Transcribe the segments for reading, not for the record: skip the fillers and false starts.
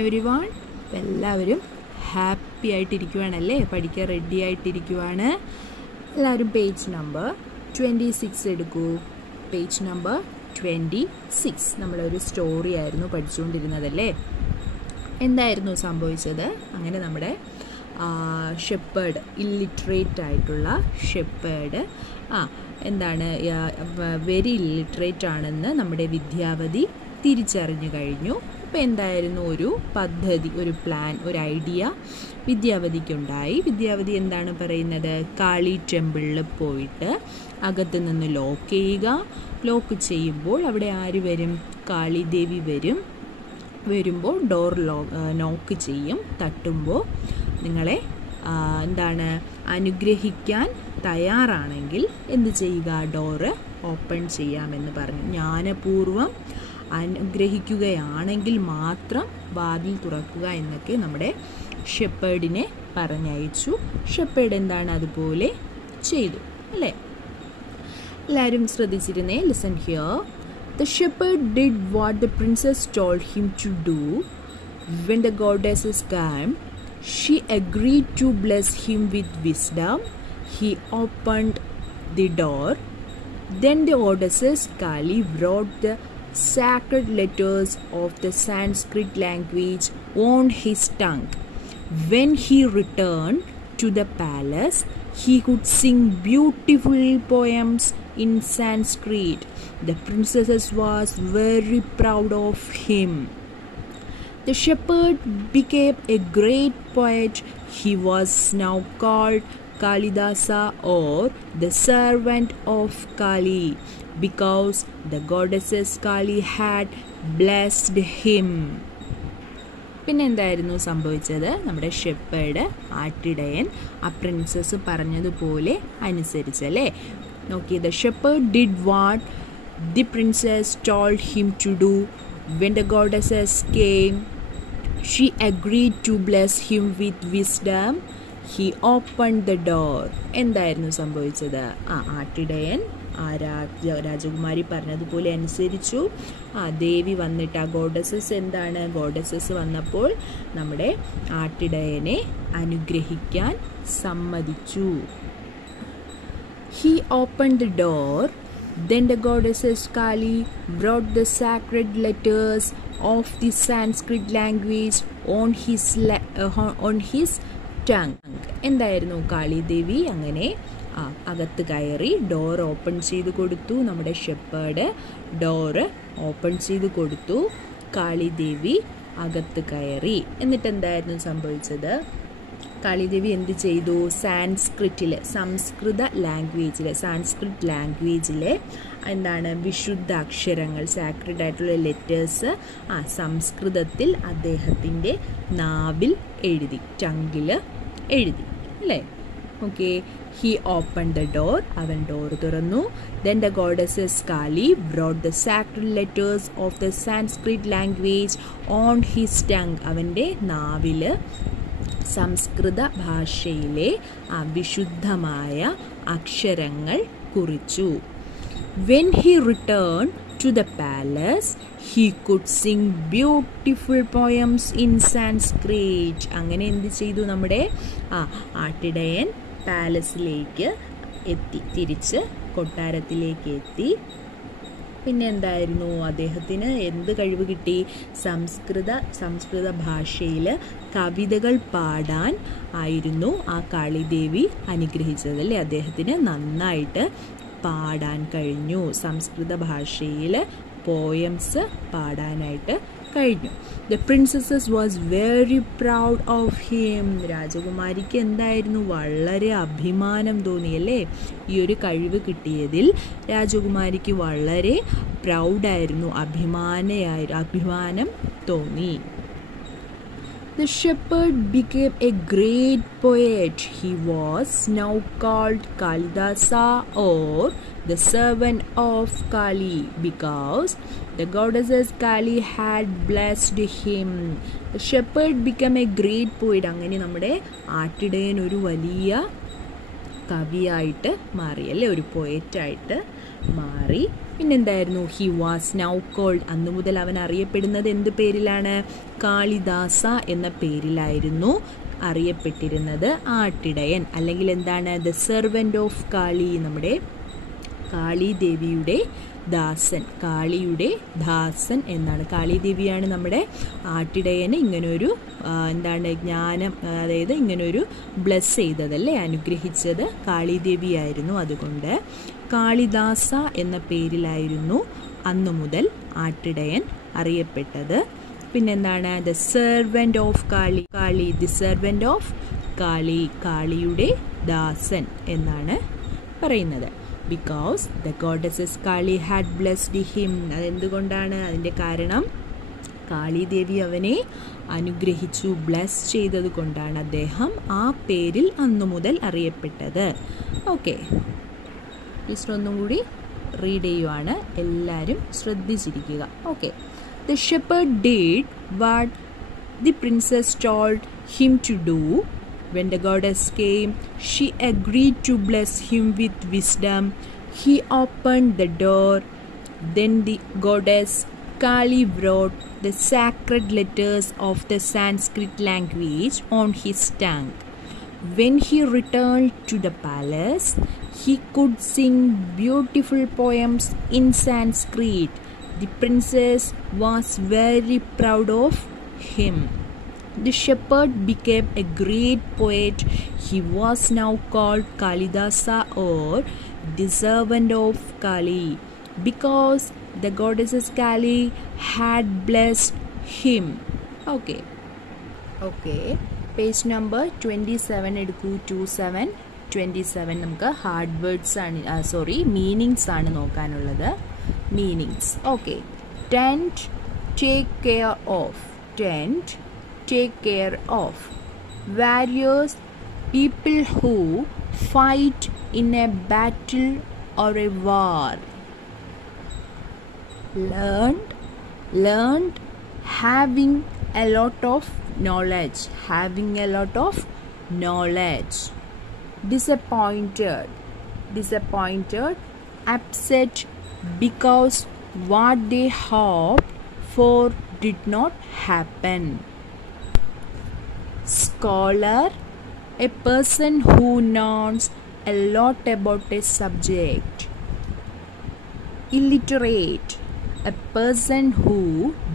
Everyone. എല്ലാവരും happy ആയിട്ടിരിക്കുവാണല്ലേ? പഠിക്കാൻ ready ആയിട്ടിരിക്കുവാണ്. എല്ലാവരും പേജ് നമ്പർ 26 എടുക്കൂ. Page number 26. നമ്മളൊരു സ്റ്റോറി ആയിരുന്നു പഠിച്ചുകൊണ്ടിരുന്നതല്ലേ? എന്തായിരുന്നു സംഭവിച്ചത്? അങ്ങനെ നമ്മുടെ ഷെപ്പേർഡ്, ഇല്ലിറ്ററേറ്റ് ആയിട്ടുള്ള ഷെപ്പേർഡ് എന്താണ് വെരി ഇല്ലിറ്ററേറ്റ് ആണെന്ന് നമ്മുടെ വിദ്യാവതി തിരിച്ചറിഞ്ഞു കഴിഞ്ഞു. അപ്പോൾ എന്തായിരുന്നു ഒരു പദ്ധതി, ഒരു പ്ലാൻ, ഒരു ഐഡിയ വിദ്യാവതിക്കുണ്ടായി. വിദ്യാവതി എന്താണ് പറയുന്നത്? കാളി ടെമ്പിളിൽ പോയിട്ട് അകത്ത് നിന്ന് ലോക്ക് ചെയ്യുക. ലോക്ക് ചെയ്യുമ്പോൾ അവിടെ ആര് വരും? കാളിദേവി വരുമ്പോൾ ഡോർ നോക്ക് ചെയ്യും. തട്ടുമ്പോൾ നിങ്ങളെ എന്താണ് അനുഗ്രഹിക്കാൻ തയ്യാറാണെങ്കിൽ എന്ത് ചെയ്യുക? ഡോറ് ഓപ്പൺ ചെയ്യാമെന്ന് പറഞ്ഞു. ജ്ഞാനപൂർവം അനുഗ്രഹിക്കുകയാണെങ്കിൽ മാത്രം വാതിൽ തുറക്കുക എന്നൊക്കെ നമ്മുടെ ഷെപ്പേർഡിനെ പറഞ്ഞയച്ചു. ഷെപ്പേർഡ് എന്താണ് അതുപോലെ ചെയ്തു അല്ലേ? എല്ലാവരും ശ്രദ്ധിച്ചിരുന്നേ. Listen here. The shepherd did what the princess told him to do. When the goddesses came, she agreed to bless him with wisdom. He opened the door. Then the goddesses Kali wrote the sacred letters of the Sanskrit language on his tongue. When he returned to the palace, he could sing beautiful poems in Sanskrit. The princess was very proud of him. The shepherd became a great poet. He was now called Kalidasa, or the servant of Kali, because the goddesses Kali had blessed him. പിന്നെ എന്തായിരുന്നു സംഭവിച്ചത്? നമ്മുടെ shepherd, ആട്ടിടയൻ, ആ princess പറഞ്ഞതുപോലെ അനുസരിച്ചല്ലേ? നോക്കി. The shepherd did what the princess told him to do. When the goddesses came, she agreed to bless him with wisdom. He opened the door. എന്തായിരുന്നു സംഭവിച്ചത്? ആട്ടിടയൻ രാജകുമാരി പറഞ്ഞതുപോലെ അനുസരിച്ചു. ദേവി വന്നിട്ട് ഗോഡസസ് എന്താണ്? ഗോഡസസ് വന്നപ്പോൾ നമ്മുടെ ആട്ടിടയനെ അനുഗ്രഹിക്കാൻ സമ്മതിച്ചു. He opened the door. Then the goddesses Kali brought the sacred letters of the Sanskrit language on his tongue. എന്തായിരുന്നു? കാളിദേവി അങ്ങനെ അകത്ത് കയറി ഡോർ ഓപ്പൺ ചെയ്ത് കൊടുത്തു. നമ്മുടെ ഷെപ്പേർഡ് ഡോറ് ഓപ്പൺ ചെയ്ത് കൊടുത്തു. കാളിദേവി അകത്ത് കയറി. എന്നിട്ട് എന്തായിരുന്നു സംഭവിച്ചത്? കാളിദേവി എന്ത് ചെയ്തു? സംസ്കൃത് ലാംഗ്വേജിലെ എന്താണ് വിശുദ്ധ അക്ഷരങ്ങൾ, സാക്രഡ് ആയിട്ടുള്ള ലെറ്റേഴ്സ് സംസ്കൃതത്തിൽ അദ്ദേഹത്തിൻ്റെ നാവിൽ എഴുതി, ടങ്ങിൽ എഴുതി അല്ലേ? Okay. He opened the door. അവൻ ഡോർ തുറന്നു. Then the goddesses Kali brought the sacred letters of the Sanskrit language on his tongue. അവൻ്റെ നാവിൽ സംസ്കൃത ഭാഷയിലെ വിശുദ്ധമായ അക്ഷരങ്ങൾ കുറിച്ചു. When he returned to the palace, he could sing beautiful poems in Sanskrit. അങ്ങനെ എന്ത് ചെയ്തു? നമ്മുടെ ആട്ടിടയൻ പാലസിലേക്ക് എത്തി, തിരിച്ച് കൊട്ടാരത്തിലേക്ക് എത്തി. പിന്നെ എന്തായിരുന്നു? അദ്ദേഹത്തിന് എന്ത് കഴിവ് കിട്ടി? സംസ്കൃത ഭാഷയിൽ കവിതകൾ പാടാൻ ആയിരുന്നു ആ കാളിദേവി അനുഗ്രഹിച്ചത് അല്ലേ? അദ്ദേഹത്തിന് നന്നായിട്ട് പാടാൻ കഴിഞ്ഞു. സംസ്കൃത ഭാഷയിൽ പോയംസ് പാടാനായിട്ട് കഴിഞ്ഞു. The princess was very proud of him. രാജകുമാരിക്ക് എന്തായിരുന്നു? വളരെ അഭിമാനം തോന്നിയല്ലേ? ഈ ഒരു കഴിവ് കിട്ടിയതിൽ രാജകുമാരിക്ക് വളരെ പ്രൗഡായിരുന്നു, അഭിമാനം തോന്നി. The shepherd became a great poet. He was now called Kalidasa, or the servant of Kali, because the goddesses Kali had blessed him. The shepherd became a great poet. അങ്ങനെ നമ്മുടെ ആട്ടിടയൻ ഒരു വലിയ കവിയായിട്ട് മാറി അല്ലേ? ഒരു പോയറ്റായിട്ട് മാറി. പിന്നെന്തായിരുന്നു? ഹി വാസ് നൗ കോൾഡ്, അന്നു മുതൽ അവൻ അറിയപ്പെടുന്നത് എന്ത് പേരിലാണ്? കാളിദാസ എന്ന പേരിലായിരുന്നു അറിയപ്പെട്ടിരുന്നത്. ആട്ടിടയൻ അല്ലെങ്കിൽ എന്താണ്? ദ സെർവൻ്റ് ഓഫ് കാളി, നമ്മുടെ കാളിദേവിയുടെ ദാസൻ, കാളിയുടെ ദാസൻ എന്നാണ്. കാളിദേവിയാണ് നമ്മുടെ ആട്ടിടയന് ഇങ്ങനൊരു എന്താണ് ജ്ഞാനം, അതായത് ഇങ്ങനൊരു ബ്ലെസ് ചെയ്തതല്ലേ, അനുഗ്രഹിച്ചത് കാളിദേവിയായിരുന്നു. അതുകൊണ്ട് കാളിദാസ എന്ന പേരിലായിരുന്നു അന്നു മുതൽ ആട്ടിടയൻ അറിയപ്പെട്ടത്. പിന്നെന്താണ്? The servant of Kali, Kali the servant of Kali, കാളിയുടെ ദാസൻ എന്നാണ് പറയുന്നത്. Because the goddess Kali had blessed him, അതെന്തുകൊണ്ടാണ്? അതിൻ്റെ കാരണം കാളിദേവി അവനെ അനുഗ്രഹിച്ചു, ബ്ലെസ് ചെയ്തത് കൊണ്ടാണ് അദ്ദേഹം ആ പേരിൽ അന്നു മുതൽ അറിയപ്പെട്ടത്. ഓക്കെ, ടീച്ചർ ഒന്നും കൂടി റീഡ് ചെയ്യുവാണ്, എല്ലാവരും ശ്രദ്ധിച്ചിരിക്കുക. Okay. The shepherd did what the princess told him to do. When the goddess came, she agreed to bless him with wisdom. He opened the door. Then the goddess Kali wrote the sacred letters of the Sanskrit language on his tongue. When he returned to the palace, he could sing beautiful poems in Sanskrit. The princess was very proud of him. The shepherd became a great poet. He was now called Kalidasa, or the servant of Kali, because the goddess Kali had blessed him. Okay. Okay. Page number 27 എടുക്കൂ. 27 നമുക്ക് hard words ആണ്, meanings ആണ് നോക്കാനുള്ളത്. Meanings. Okay. Tend, take care of. Tend, take care of. Warriors, people who fight in a battle or a war. Learned, having a lot of knowledge. Having a lot of knowledge. Disappointed, upset because what they hoped for did not happen. Scholar, a person who knows a lot about a subject. Illiterate, a person who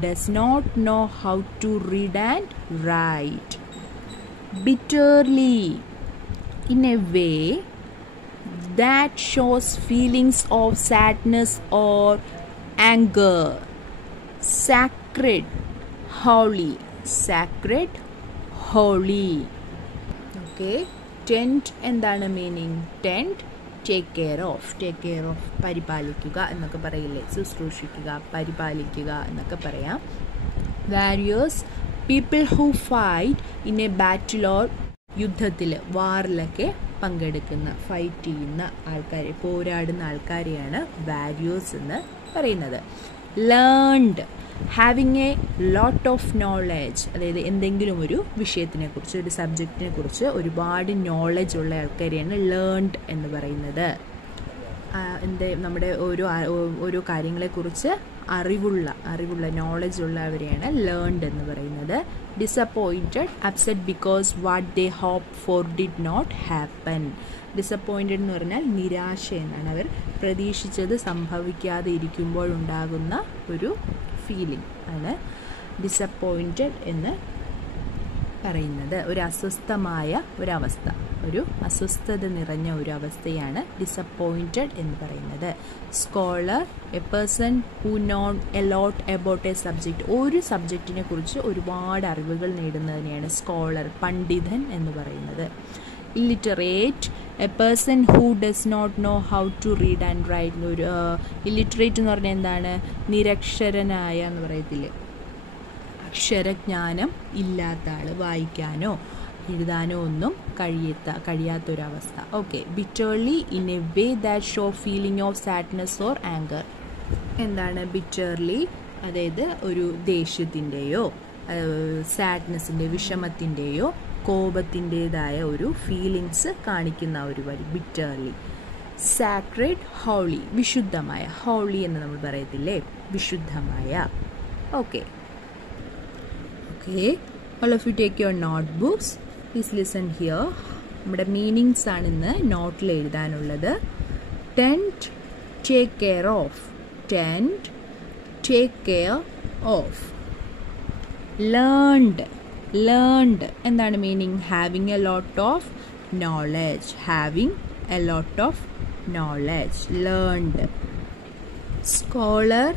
does not know how to read and write. Bitterly, in a way that shows feelings of sadness or anger. Sacred, holy. Okay. Tend എന്താണ് meaning? Tend take care of. പരിപാലിക്കുക എന്നൊക്കെ പറയില്ലേ, ശുശ്രൂഷിക്കുക, പരിപാലിക്കുക എന്നൊക്കെ പറയാം. Warriors, people who fight in a battle or യുദ്ധത്തിൽ, വാറിലൊക്കെ പങ്കെടുക്കുന്ന, ഫൈറ്റ് ചെയ്യുന്ന ആൾക്കാരെ, പോരാടുന്ന ആൾക്കാരെയാണ് വാരിയേഴ്സ് എന്ന് പറയുന്നത്. Learned, having a lot of knowledge, അതായത് എന്തെങ്കിലും ഒരു വിഷയത്തിനെക്കുറിച്ച്, ഒരു സബ്ജക്റ്റിനെ കുറിച്ച് ഒരുപാട് നോളജ് ഉള്ള ആൾക്കാരെയാണ് ലേൺഡ് എന്ന് പറയുന്നത്. നമ്മുടെ ഓരോ കാര്യങ്ങളെക്കുറിച്ച് അറിവുള്ള നോളജ് ഉള്ളവരെയാണ് ലേൺഡ് എന്ന് പറയുന്നത്. Disappointed, upset because what they hope for did not happen. Disappointed എന്ന് പറഞ്ഞാൽ നിരാശ എന്നാണ്. അവർ പ്രതീക്ഷിച്ചത് സംഭവിക്കാതെ ഇരിക്കുമ്പോൾ ഉണ്ടാകുന്ന ഒരു ഫീലിംഗ് ആണ് ഡിസപ്പോയിൻറ്റഡ് എന്ന് പറയുന്നത്. ഒരു അസ്വസ്ഥമായ ഒരവസ്ഥ, ഒരു അസ്വസ്ഥത നിറഞ്ഞ ഒരു അവസ്ഥയാണ് ഡിസപ്പോയിൻറ്റഡ് എന്ന് പറയുന്നത്. Scholar, A person who non a lot about A subject, ഒരു സബ്ജക്റ്റിനെ കുറിച്ച് ഒരുപാട് അറിവുകൾ നേടുന്നതിനെയാണ് സ്കോളർ, പണ്ഡിതൻ എന്ന് പറയുന്നത്. Illiterate, a person who does not know how to read and write. ഒരു ഇല്ലിറ്ററേറ്റ് എന്ന് പറഞ്ഞാൽ എന്താണ്? നിരക്ഷരനായ എന്ന് പറയത്തില്ലേ, അക്ഷരജ്ഞാനം ഇല്ലാത്ത ആൾ, വായിക്കാനോ എഴുതാനോ ഒന്നും കഴിയാത്തൊരവസ്ഥ. Okay. Bitterly, in a way that show feeling of sadness or anger. എന്താണ് ബിറ്റർലി? അതായത് ഒരു ദേഷ്യത്തിൻ്റെയോ സാഡ്നെസ്സിൻ്റെ, വിഷമത്തിൻ്റെയോ കോപത്തിൻ്റെതായ ഒരു ഫീലിങ്സ് കാണിക്കുന്ന ഒരു വരി, ബിറ്റർലി. സാക്രഡ്, ഹോളി, വിശുദ്ധമായ. ഹോളി എന്ന് നമ്മൾ പറയത്തില്ലേ, വിശുദ്ധമായ. Okay okay, all of you take your notebooks. Please listen here. നമ്മുടെ മീനിങ്സ് ആണ് ഇന്ന് നോട്ടിൽ എഴുതാനുള്ളത്. Tend, take care of. Tend, take care of. Learned, learned എന്താണ് meaning? Having a lot of knowledge. Having a lot of knowledge. Learned. Scholar,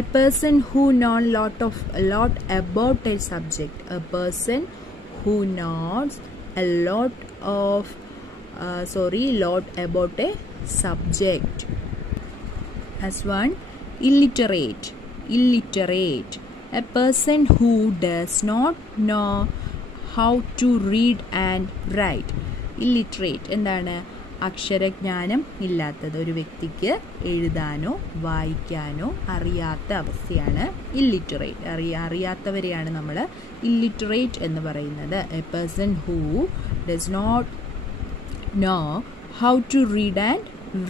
a person who knows a lot about a subject. A person who knows a lot about a subject. As one, illiterate. Illiterate, a person who does not know how to read and write. Illiterate എന്താണ്? അക്ഷരജ്ഞാനം ഇല്ലാത്തത്. ഒരു വ്യക്തിക്ക് എഴുതാനോ വായിക്കാനോ അറിയാത്ത അവസ്ഥയാണ് illiterate. അറിയാത്തവരെയാണ് നമ്മൾ illiterate എന്ന് പറയുന്നത്. A person who does not know how to read and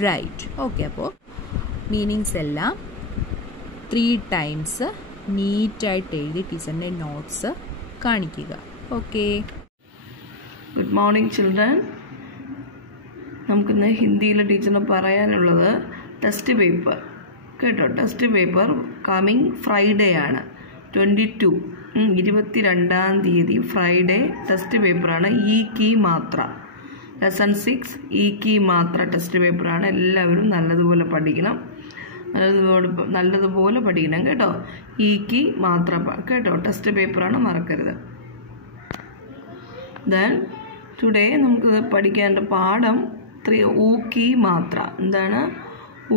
write. Okay, അപ്പോൾ മീനിങ്സ് എല്ലാം 3 times നീറ്റായിട്ട് എഴുതി ടീച്ചറിൻ്റെ നോട്ട്സ് കാണിക്കുക. Okay, good morning children. നമുക്കിന്ന് ഹിന്ദിയിൽ ടീച്ചറിന് പറയാനുള്ളത് ടെസ്റ്റ് പേപ്പർ കേട്ടോ. ടെസ്റ്റ് പേപ്പർ കമ്മിങ് ഫ്രൈഡേ ആണ്, 22-ാം തീയതി ഫ്രൈഡേ ടെസ്റ്റ് പേപ്പറാണ്. ഇ കീ മാത്ര, ലെസൺ 6 ഇ കീ മാത്ര ടെസ്റ്റ് പേപ്പറാണ്. എല്ലാവരും നല്ലതുപോലെ പഠിക്കണം, നല്ലതുപോലെ പഠിക്കണം കേട്ടോ. ഇ കീ മാത്ര കേട്ടോ, ടെസ്റ്റ് പേപ്പറാണ്, മറക്കരുത്. ദെൻ ടുഡേ നമുക്ക് പഠിക്കേണ്ട പാഠം ഊക്കി മാത്ര. എന്താണ്?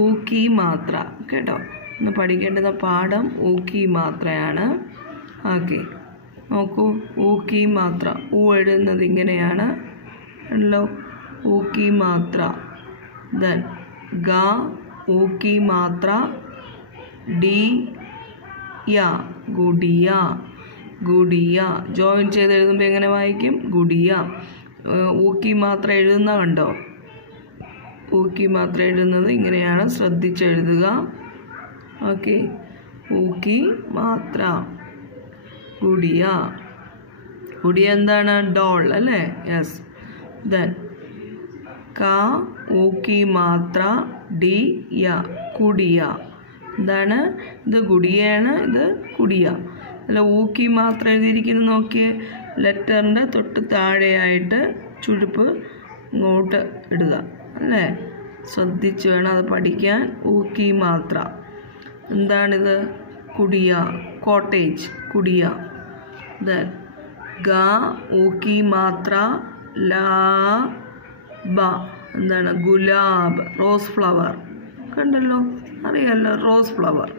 ഊക്കി മാത്ര കേട്ടോ. ഇന്ന് പഠിക്കേണ്ടുന്ന പാഠം ഊക്കി മാത്രയാണ്. ഓക്കെ, നോക്കൂ, ഊക്കി മാത്ര. ഊ എഴുതുന്നത് ഇങ്ങനെയാണ് ഉണ്ടല്ലോ, ഊക്കി മാത്ര. ദെൻ ഗ, ഊക്കി മാത്ര. ഡി, യ, ഗുഡിയ. ഗുഡിയ ജോയിൻ ചെയ്ത് എഴുതുമ്പോൾ എങ്ങനെ വായിക്കും? ഗുഡിയ. ഊക്കി മാത്ര എഴുതുന്ന കണ്ടോ? ഊക്കി മാത്ര എഴുതുന്നത് ഇങ്ങനെയാണ്, ശ്രദ്ധിച്ചെഴുതുക. ഓക്കെ, ഊക്കി മാത്ര. ഗുഡിയ. ഗുഡിയ എന്താണ്? ഡോൾ അല്ലേ? യെസ്. ദെൻ ക, ഊക്കി മാത്ര. ഡി, യ, കുടിയ. എന്താണ്? ഇത് ഗുഡിയാണ്, ഇത് കുടിയ. അല്ല, ഊക്കി മാത്രം എഴുതിയിരിക്കുന്നത് നോക്കിയേ. ലെറ്ററിൻ്റെ തൊട്ട് താഴെയായിട്ട് ചുഴുപ്പ് ഇങ്ങോട്ട് ഇടുക അല്ലേ? ശ്രദ്ധിച്ച് വേണം അത് പഠിക്കാൻ. ഊക്കി മാത്ര എന്താണിത്? കുടിയ, കോട്ടേജ്, കുടിയ. ദെൻ ഗ, ഊക്കി മാത്ര. ലാ, ബ എന്താണ്? Gulab, rose flower. കണ്ടല്ലോ, അറിയാമല്ലോ, റോസ് ഫ്ലവർ.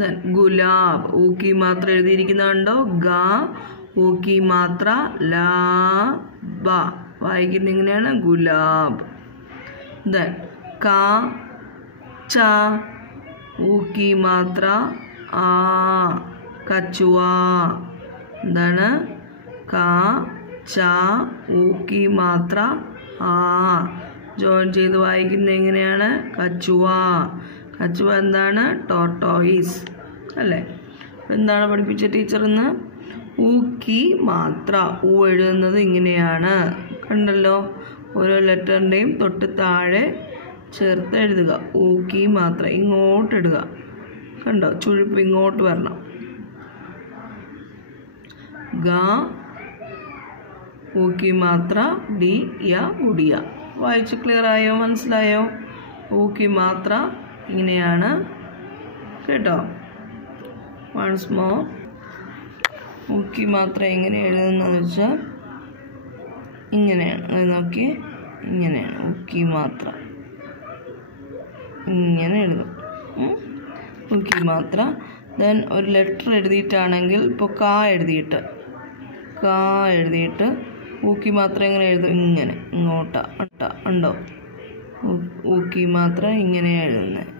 ദെൻ ഗുലാബ്, ഊക്കി മാത്ര എഴുതിയിരിക്കുന്നുണ്ടോ? ഗ, ഊക്കി മാത്ര. ലാ, ബ വായിക്കുന്നത് എങ്ങനെയാണ്? ഗുലാബ്. ദെൻ ക, ച, ഊക്കി മാത്ര. ആ, കച്ചുവ. എന്താണ്? ക, ച, ഊക്കി മാത്ര. ആ ജോയിൻ ചെയ്ത് വായിക്കുന്നത് എങ്ങനെയാണ്? കച്ചുവ. കച്ചുവ എന്താണ്? ടോർട്ടോയിസ് അല്ലേ? എന്താണ് പഠിപ്പിച്ച ടീച്ചർ ഇന്ന്? ഊക്കി മാത്ര. ഊ എഴുതുന്നത് ഇങ്ങനെയാണ്, കണ്ടല്ലോ. ഓരോ ലെറ്ററിൻ്റെയും തൊട്ട് താഴെ ചേർത്ത് എഴുതുക. ഊക്കി മാത്ര ഇങ്ങോട്ട് ഇടുക, കണ്ടോ? ചുഴുപ്പ് ഇങ്ങോട്ട് വരണം. ഗ, ഊക്കി മാത്ര. ഡി, യ, ഗുഡിയ. വായിച്ച് ക്ലിയർ ആയോ? മനസ്സിലായോ? ഊക്കി മാത്ര ഇങ്ങനെയാണ് കേട്ടോ. വൺസ് മോർ, ഊക്കി മാത്ര എങ്ങനെ എഴുതുന്നതെന്ന് വെച്ചാൽ ഇങ്ങനെയാണ്. അത് നോക്കി, ഇങ്ങനെയാണ് ഊക്കി മാത്ര. ഇങ്ങനെ എഴുതും ഊക്കി മാത്ര. ദെൻ ഒരു ലെറ്റർ എഴുതിയിട്ടാണെങ്കിൽ ഇപ്പോൾ ക എഴുതിയിട്ട് ഊക്കി മാത്ര എങ്ങനെ എഴുതും? ഇങ്ങനെ ഇങ്ങോട്ടാ ഉണ്ടോ? ഊക്കി മാത്ര ഇങ്ങനെയാണ് എഴുതുന്നത്.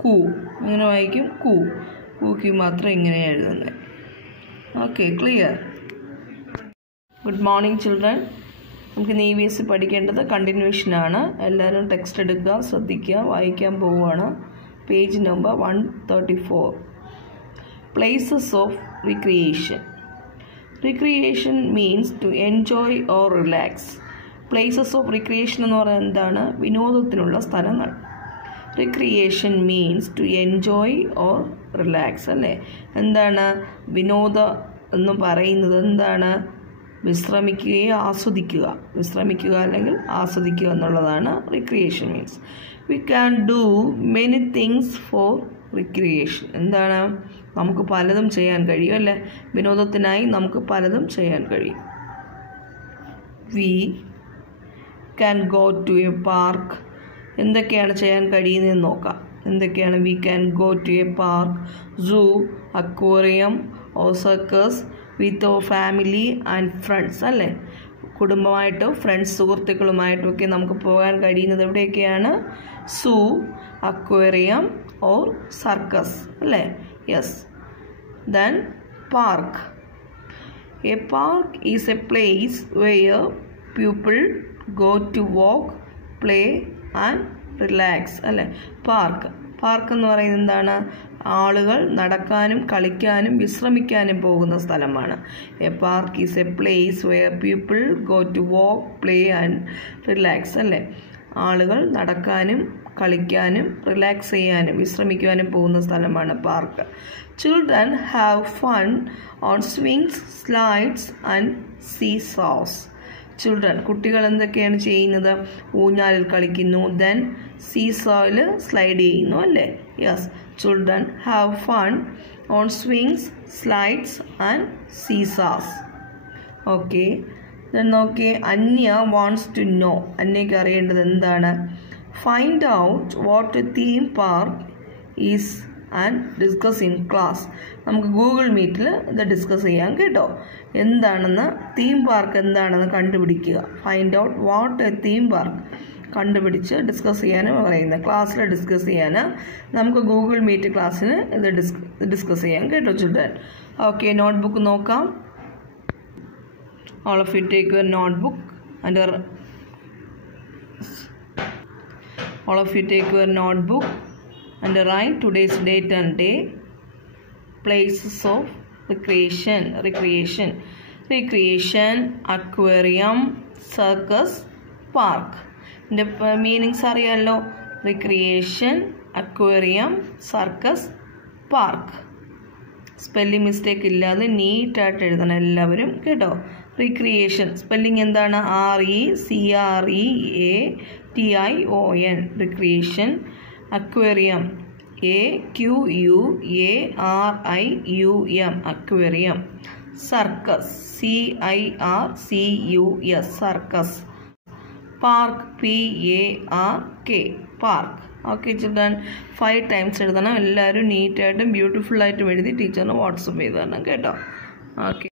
കൂ ഇങ്ങനെ വായിക്കും, കൂ. ഊക്കി മാത്ര ഇങ്ങനെയാണ് എഴുതുന്നത്. Okay, clear. Good morning children. നമുക്ക് EVS പഠിക്കേണ്ടത് കണ്ടിന്യൂഷനാണ്. എല്ലാവരും ടെക്സ്റ്റ് എടുക്കുക, ശ്രദ്ധിക്കുക, വായിക്കാൻ പോവുകയാണ്. Page number 134. Places of recreation. Recreation means to enjoy or relax. Places of recreation എന്ന് പറയുന്നത് എന്താണ്? വിനോദത്തിനുള്ള സ്ഥലങ്ങൾ. Recreation means to enjoy or relax അല്ലേ? എന്താണ് വിനോദം എന്ന് പറയുന്നത്? എന്താണ്? വിശ്രമിക്കുകയോ ആസ്വദിക്കുക. വിശ്രമിക്കുക അല്ലെങ്കിൽ ആസ്വദിക്കുക എന്നുള്ളതാണ് recreation means. We can do many things for recreation. എന്താണ്? നമുക്ക് പലതും ചെയ്യാൻ കഴിയും അല്ലേ? വിനോദത്തിനായി നമുക്ക് പലതും ചെയ്യാൻ കഴിയും. We can go to a park. എന്തൊക്കെയാണ് ചെയ്യാൻ കഴിയുന്നതെന്ന് നോക്കാം. എന്തൊക്കെയാണ്? We can go to a park, zoo, aquarium or circus with our family and friends അല്ലേ? കുടുംബമായിട്ടും ഫ്രണ്ട്സ് സുഹൃത്തുക്കളുമായിട്ടും ഒക്കെ നമുക്ക് പോകാൻ കഴിയുന്നത് എവിടെയൊക്കെയാണ്? സൂ, അക്വേറിയം ഓർ സർക്കസ് അല്ലേ? Yes. Then park. A park is a place where people go to walk, play and relax അല്ലേ? Park. Park എന്ന് പറയുന്നത് എന്താണ്? ആളുകൾ നടക്കാനും കളിക്കാനും വിശ്രമിക്കാനും പോകുന്ന സ്ഥലമാണ്. A park is a place where people go to walk, play and relax അല്ലേ? ആളുകൾ നടക്കാനും കളിക്കാനും റിലാക്സ് ചെയ്യാനും വിശ്രമിക്കുവാനും പോകുന്ന സ്ഥലമാണ് park. Children have fun on swings, slides and seesaws. Children കുട്ടികൾ എന്തൊക്കെയാണ് ചെയ്യുന്നത്? ഊഞ്ഞാലിൽ കളിക്കുന്നു, ദെൻ സീസോയിൽ സ്ലൈഡ് ചെയ്യുന്നു അല്ലേ? Yes. Children have fun on swings, slides and seesaws. Okay. Then നോക്കിയേ, അന്യ വാണ്ട്സ് ടു നോ. അന്യക്ക് അറിയേണ്ടത് എന്താണ്? Find out what a theme park is and discuss in class. നമുക്ക് ഗൂഗിൾ മീറ്റിൽ ഇത് ഡിസ്കസ് ചെയ്യാം കേട്ടോ. എന്താണെന്ന്, തീം പാർക്ക് എന്താണെന്ന് കണ്ടുപിടിക്കുക. Find out what a theme park കണ്ടുപിടിച്ച് ഡിസ്കസ് ചെയ്യാനും പറയുന്നത്. ക്ലാസ്സിൽ ഡിസ്കസ് ചെയ്യാൻ നമുക്ക് ഗൂഗിൾ മീറ്റ് ക്ലാസ്സിൽ ഇത് ഡിസ്കസ് ചെയ്യാം കേട്ടോ ചിൽഡ്രൻ. ഓക്കെ, നോട്ട്ബുക്ക് നോക്കാം. All of you take your notebook and write today's date and day. Places of recreation. Aquarium, circus, park. The meanings അറിയാലോ. Recreation, aquarium, circus, park. Spelling mistake ഇല്ലാതെ നീറ്റായിട്ട് എഴുതണം എല്ലാവരും കേട്ടോ. റിക്രിയേഷൻ സ്പെല്ലിംഗ് എന്താണ്? RECREATION recreation. Aquarium AQUARIUM aquarium. Circus CIRCUS circus. Park PARK park. Okay children, 5 times എഴുതണം. എല്ലാവരും നീറ്റായിട്ടും ബ്യൂട്ടിഫുള്ളായിട്ടും എഴുതി ടീച്ചറിന് വാട്സപ്പ് ചെയ്ത് തരണം കേട്ടോ. ഓക്കെ.